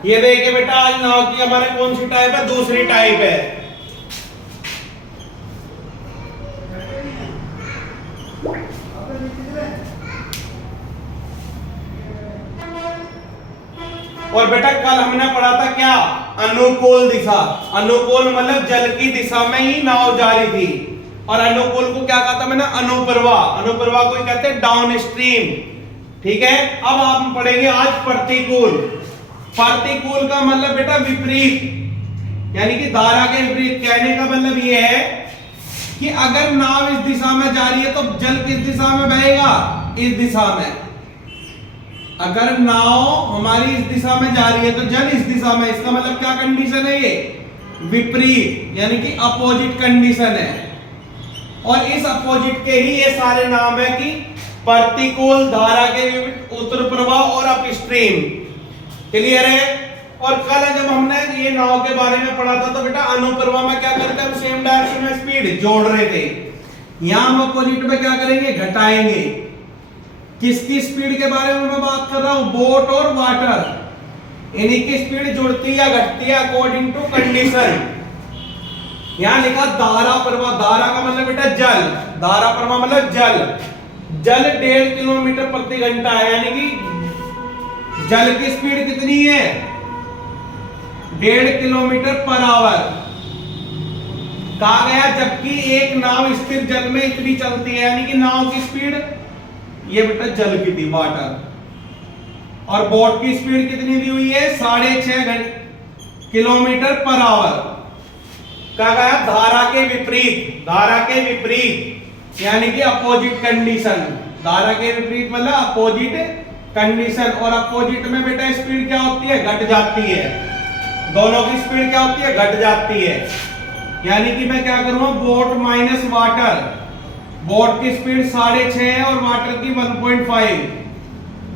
ये देखिए बेटा, आज नाव की हमारे कौन सी टाइप है? दूसरी टाइप है। और बेटा कल हमने पढ़ा था क्या? अनुकूल दिशा। अनुकूल मतलब जल की दिशा में ही नाव जा रही थी। और अनुकूल को क्या कहा था मैंने? अनुप्रवाह। अनुप्रवाह को कहते हैं डाउन स्ट्रीम। ठीक है। अब आप पढ़ेंगे आज प्रतिकूल। प्रतिकूल का मतलब बेटा विपरीत, यानी कि धारा के विपरीत। कहने का मतलब यह है कि अगर नाव इस दिशा में जा रही है तो जल किस दिशा में बहेगा? इस दिशा में। अगर नाव हमारी इस दिशा में जा रही है तो जल इस दिशा में। इसका मतलब क्या कंडीशन है? ये विपरीत, यानी कि अपोजिट कंडीशन है। और इस अपोजिट के ही ये सारे नाम है कि प्रतिकूल, धारा के उत्तर प्रवाह और अपस्ट्रीम। क्लियर है। और कल जब हमने ये नाव के बारे में पढ़ा था तो बेटा अनुप्रवाह में क्या करते हैं? हम सेम डायरेक्शन में स्पीड जोड़ रहे थे। यहां हम अपोजिट में क्या करेंगे? घटाएंगे। किसकी स्पीड के बारे में मैं बात कर रहा हूं? बोट और वाटर, इन्हीं की स्पीड जुड़ती या घटती है अकॉर्डिंग टू कंडीशन। यहां लिखा धारा प्रवाह। धारा का मतलब बेटा जल। धारा प्रवाह मतलब जल। जल 1.5 किलोमीटर प्रति घंटा है, यानी कि जल की स्पीड कितनी है? 1.5 किलोमीटर पर आवर। कहा गया जबकि एक नाव स्थिर जल में इतनी चलती है, यानी कि नाव की स्पीड ये बेटा जल की थी, वाटर। और बोट की स्पीड कितनी दी हुई है? 6.5 किलोमीटर पर आवर। कहा गया धारा के विपरीत। धारा के विपरीत यानी कि अपोजिट कंडीशन। धारा के विपरीत मतलब अपोजिट कंडीशन। और अपोजिट में बेटा स्पीड क्या होती है? घट जाती है। दोनों की स्पीड क्या होती है? घट जाती है। यानी कि मैं क्या करूंगा? Boat minus water. बोट की स्पीड 6.5 है और वाटर की 1.5,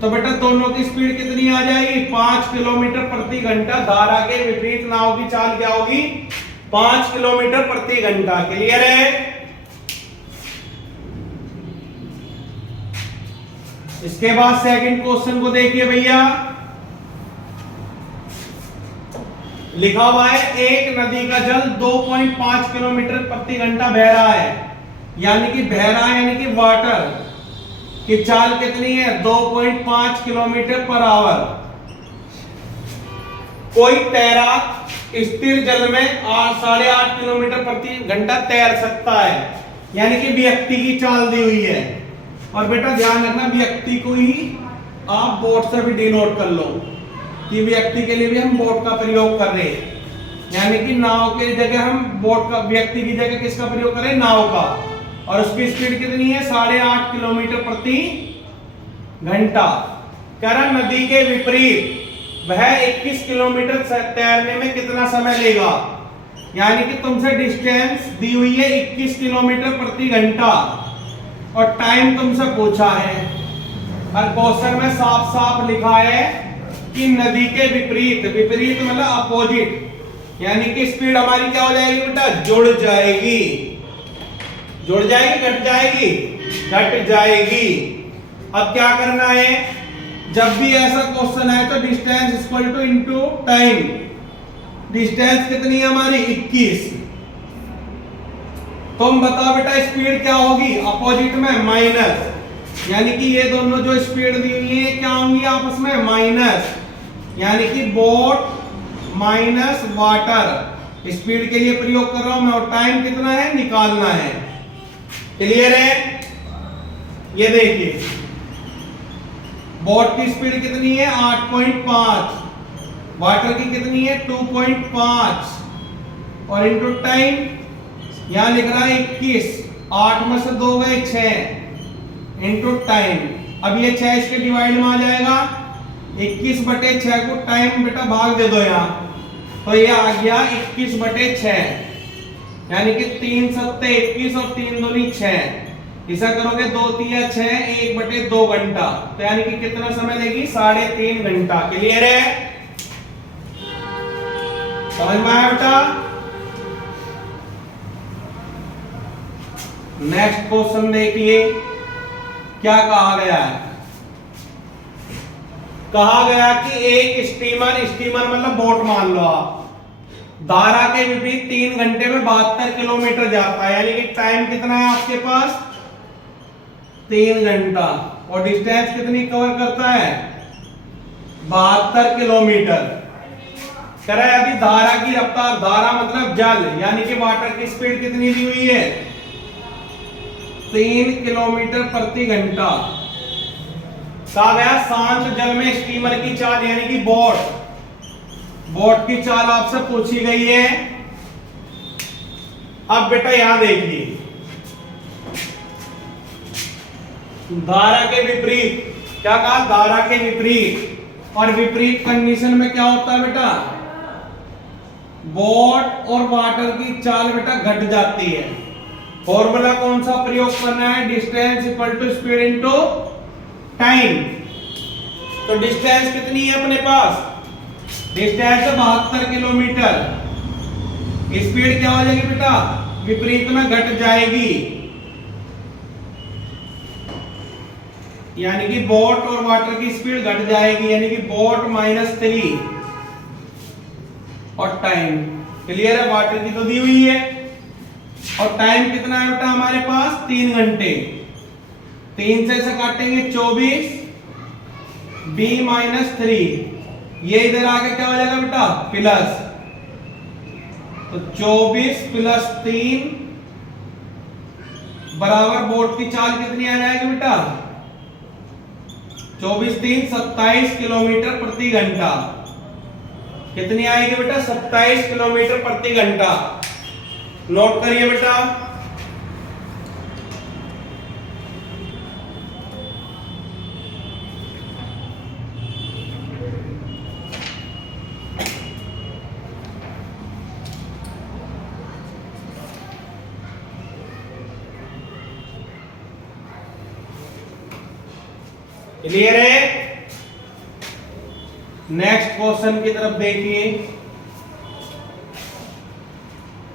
तो बेटा दोनों की स्पीड कितनी आ जाएगी? 5 किलोमीटर प्रति घंटा। धारा के विपरीत नाव की चाल क्या होगी? 5 किलोमीटर प्रति घंटा। क्लियर है। इसके बाद सेकंड क्वेश्चन को देखिए भैया। लिखा हुआ है एक नदी का जल 2.5 किलोमीटर प्रति घंटा बह रहा है, यानी कि बह रहा है यानी कि वाटर की चाल कितनी है? 2.5 किलोमीटर पर आवर। कोई तैराक स्थिर जल में 8.5 किलोमीटर प्रति घंटा तैर सकता है, यानी कि व्यक्ति की चाल दी हुई है। और बेटा ध्यान रखना, व्यक्ति को ही आप बोट से भी डिनोट कर लो कि व्यक्ति के लिए भी हम बोट का प्रयोग कर रहे हैं, यानी कि नाव के जगह हम बोट का, व्यक्ति की जगह किसका प्रयोग करें? नाव का। और उसकी स्पीड कितनी है? 8.5 किलोमीटर प्रति घंटा। कह रहा नदी के विपरीत वह 21 किलोमीटर तैरने में कितना समय लेगा? यानी कि तुमसे डिस्टेंस दी हुई है 21 किलोमीटर प्रति घंटा और टाइम तुमसे पूछा है। और क्वेश्चन में साफ साफ लिखा है कि नदी के विपरीत। विपरीत मतलब अपोजिट, यानी कि स्पीड हमारी क्या हो जाएगी बेटा? जुड़ जाएगी। जुड़ जाएगी, घट जाएगी? घट जाएगी। अब क्या करना है? जब भी ऐसा क्वेश्चन आए तो distance equal to into time. Distance कितनी है हमारी? 21। तुम बताओ बेटा स्पीड क्या होगी? अपोजिट में माइनस, यानी कि ये दोनों जो स्पीड दी हुई है क्या होंगी आपस में? माइनस, यानी कि बोट माइनस वाटर। स्पीड के लिए प्रयोग कर रहा हूं मैं और टाइम कितना है निकालना है। क्लियर है। ये देखिए बोट की स्पीड कितनी है? 8.5, वाटर की कितनी है? 2.5 और इनटू टाइम यहां लिख रहा है 21। 8 में से 2 गए 6 इनटू टाइम। अब ये 6 इसके डिवाइड में आ जाएगा। 21/6 को टाइम बेटा भाग दे दो यहाँ, तो ये आ गया 21/6, यानी कि 3 7 21 और 3 दूनी 6। ऐसा करोगे 2 3 6, 1/2 घंटा, तो यानी कि कितना समय लेगी? 3.5 घंटा। क्लियर है। समझ में आया बेटा? नेक्स्ट क्वेश्चन देखिए क्या कहा गया है। कहा गया कि एक स्टीमर मतलब बोट मान लो आप, धारा के विपरीत 3 घंटे में 72 किलोमीटर जाता है, यानी कि टाइम कितना है आपके पास 3 घंटा, और डिस्टेंस कितनी कवर करता है 72 किलोमीटर। कह रहा है अभी धारा की रफ्तार, धारा मतलब जल यानी कि वाटर की स्पीड कितनी दी हुई है 3 किलोमीटर प्रति घंटा। कहा गया शांत जल में स्टीमर की चाल यानी कि बोट की चाल आपसे पूछी गई है। अब बेटा यहां देखिए, धारा के विपरीत, क्या कहा धारा के विपरीत, और विपरीत कंडीशन में क्या होता है बेटा बोट और वाटर की चाल बेटा घट जाती है। फॉर्मूला कौन सा प्रयोग करना है, distance equal to speed into time. तो डिस्टेंस कितनी है अपने पास, डिस्टेंस है 72 किलोमीटर, स्पीड क्या हो जाएगी बेटा विपरीत में घट जाएगी, यानी कि बोट और वाटर की स्पीड घट जाएगी, यानी कि बोट -3 और टाइम क्लियर है। वाटर की तो दी हुई है और टाइम कितना है बेटा हमारे पास 3 घंटे, 3 से इसे काटेंगे 24 b-3, ये इधर आके क्या हो जाएगा बेटा प्लस, तो 24 + 3 बराबर बोट की चाल कितनी आ जाएगी बेटा 24 3 27 किलोमीटर प्रति घंटा, कितनी आएगी बेटा 27 किलोमीटर प्रति घंटा। नोट करिए बेटा, क्लियर है। नेक्स्ट क्वेश्चन की तरफ देखिए,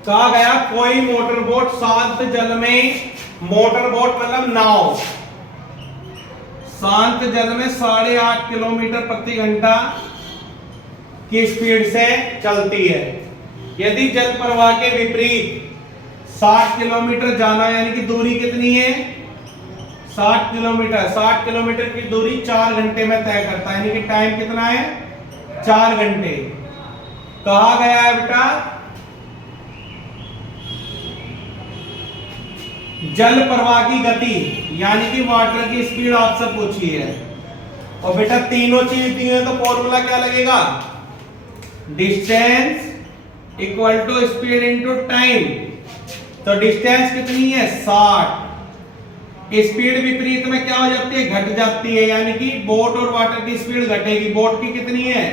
कहा गया कोई मोटर बोट शांत जल में, मोटर बोट मतलब नाव, शांत जल में 8.5 किलोमीटर प्रति घंटा की स्पीड से चलती है। यदि जल प्रवाह के विपरीत 60 किलोमीटर जाना, यानी कि दूरी कितनी है 60 किलोमीटर, 60 किलोमीटर की दूरी 4 घंटे में तय करता है, यानी कि टाइम कितना है 4 घंटे। कहा गया है बेटा जल प्रवाह की गति यानी कि वाटर की स्पीड आपसे पूछी है, और बेटा तीनों चीज दी है तो फॉर्मूला क्या लगेगा distance equal to speed into time. तो डिस्टेंस कितनी है 60, स्पीड विपरीत में क्या हो जाती है घट जाती है, यानी कि बोट और वाटर की स्पीड घटेगी, बोट की कितनी है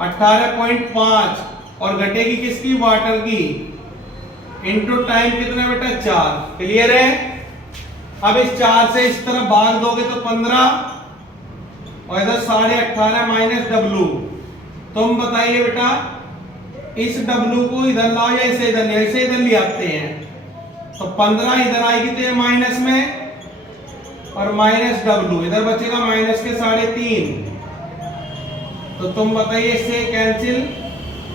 18.5 और घटेगी किसकी वाटर की, इनटू टाइम कितना बेटा 4। क्लियर है। अब इस 4 से इस तरफ भाग दोगे तो 15 और इधर 18.5 माइनस W। तुम बताइए बेटा इस W को इधर लाओ या इसे इधर ले, इसे इधर ले आते हैं तो 15 इधर आएगी तो ये माइनस में और माइनस W इधर बचेगा माइनस के 3.5। तो तुम बताइए इससे कैंसिल,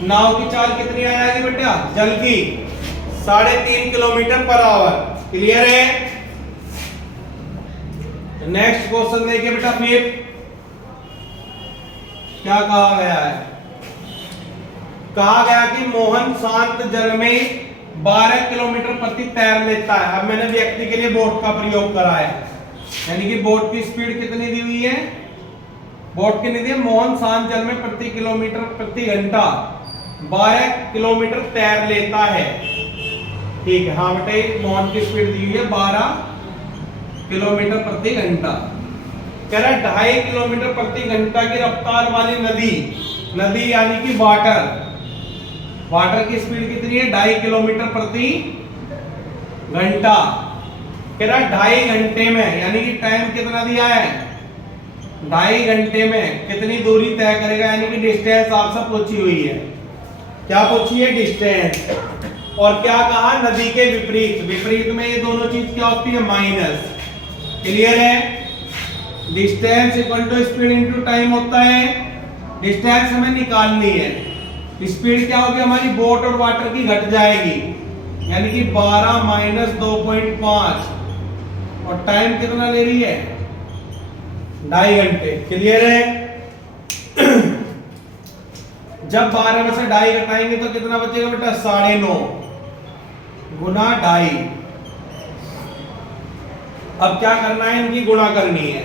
नाव की चाल कितनी आ जाएगी बेटा जल की 3.5 किलोमीटर पर आवर। क्लियर है। नेक्स्ट क्वेश्चन देखिए बेटा, फिर क्या कहा गया है, कहा गया कि मोहन शांत जल में 12 किलोमीटर प्रति तैर लेता है। अब मैंने व्यक्ति के लिए बोट का प्रयोग करा है, यानी कि बोट की स्पीड कितनी दी हुई है, बोट की दी है मोहन शांत जल में प्रति किलोमीटर प्रति घंटा 12 किलोमीटर तैर लेता है। ठीक है, हाँ बेटे मोहन की स्पीड दी हुई है 12 किलोमीटर प्रति घंटा। कह रहा है 2.5 किलोमीटर प्रति घंटा की रफ्तार वाली नदी यानी कि वाटर की स्पीड कितनी है 2.5 किलोमीटर प्रति घंटा। कह रहा है 2.5 घंटे में, यानी कि टाइम कितना दिया है 2.5 घंटे में कितनी दूरी तय करेगा, यानी कि डिस्टेंस आपसे पूछी हुई है। क्या पूछी है डिस्टेंस, और क्या कहा नदी के विपरीत, विपरीत में ये दोनों चीज क्या होती है माइनस। क्लियर है। Distance equal to speed into time होता है। डिस्टेंस हमें निकालनी है, स्पीड क्या होगी हमारी बोट और वाटर की घट जाएगी, यानी कि 12 माइनस 2.5 और टाइम कितना ले रही है 2.5 घंटे। क्लियर है? जब 12 में से 2.5 घटाएंगे तो कितना बचेगा बेटा 9.5 गुना 2.5। अब क्या करना है, इनकी गुणा करनी है।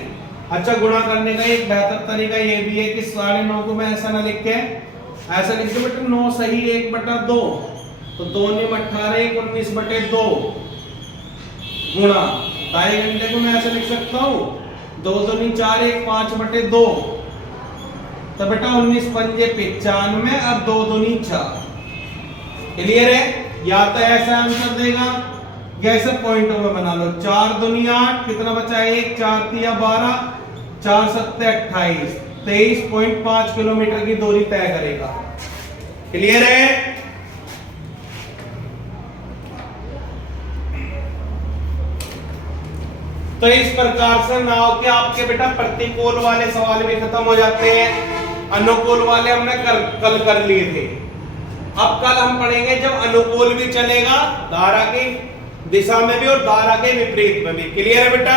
अच्छा, गुणा करने का एक बेहतर तरीका ये भी है कि 9.5 को मैं ऐसा ना लिख के ऐसा लिख दो बेटा 9 सही 1/2 तो 2 × 18 19/2 गुणा 2.5 घंटे को मैं ऐसे लिख सकता हूँ 2 दूनी 4 1 5/2 तो बेटा 19 पंजे 95 और 2 दूनी 4। क्लियर है? या तो ऐसा आंसर देगा या ऐसे पॉइंटों में बना लो। 4 दूनी 8 कितना बचा 1 4 3 12 4 7 28 23.5 किलोमीटर की दूरी तय करेगा। क्लियर है? तो इस प्रकार से नाव के आपके बेटा प्रतिकूल वाले सवाल भी खत्म हो जाते हैं, अनुकूल वाले हमने कल कर लिए थे। अब कल हम पढ़ेंगे जब अनुकूल भी चलेगा धारा की दिशा में भी और धारा के विपरीत में भी। क्लियर है बेटा?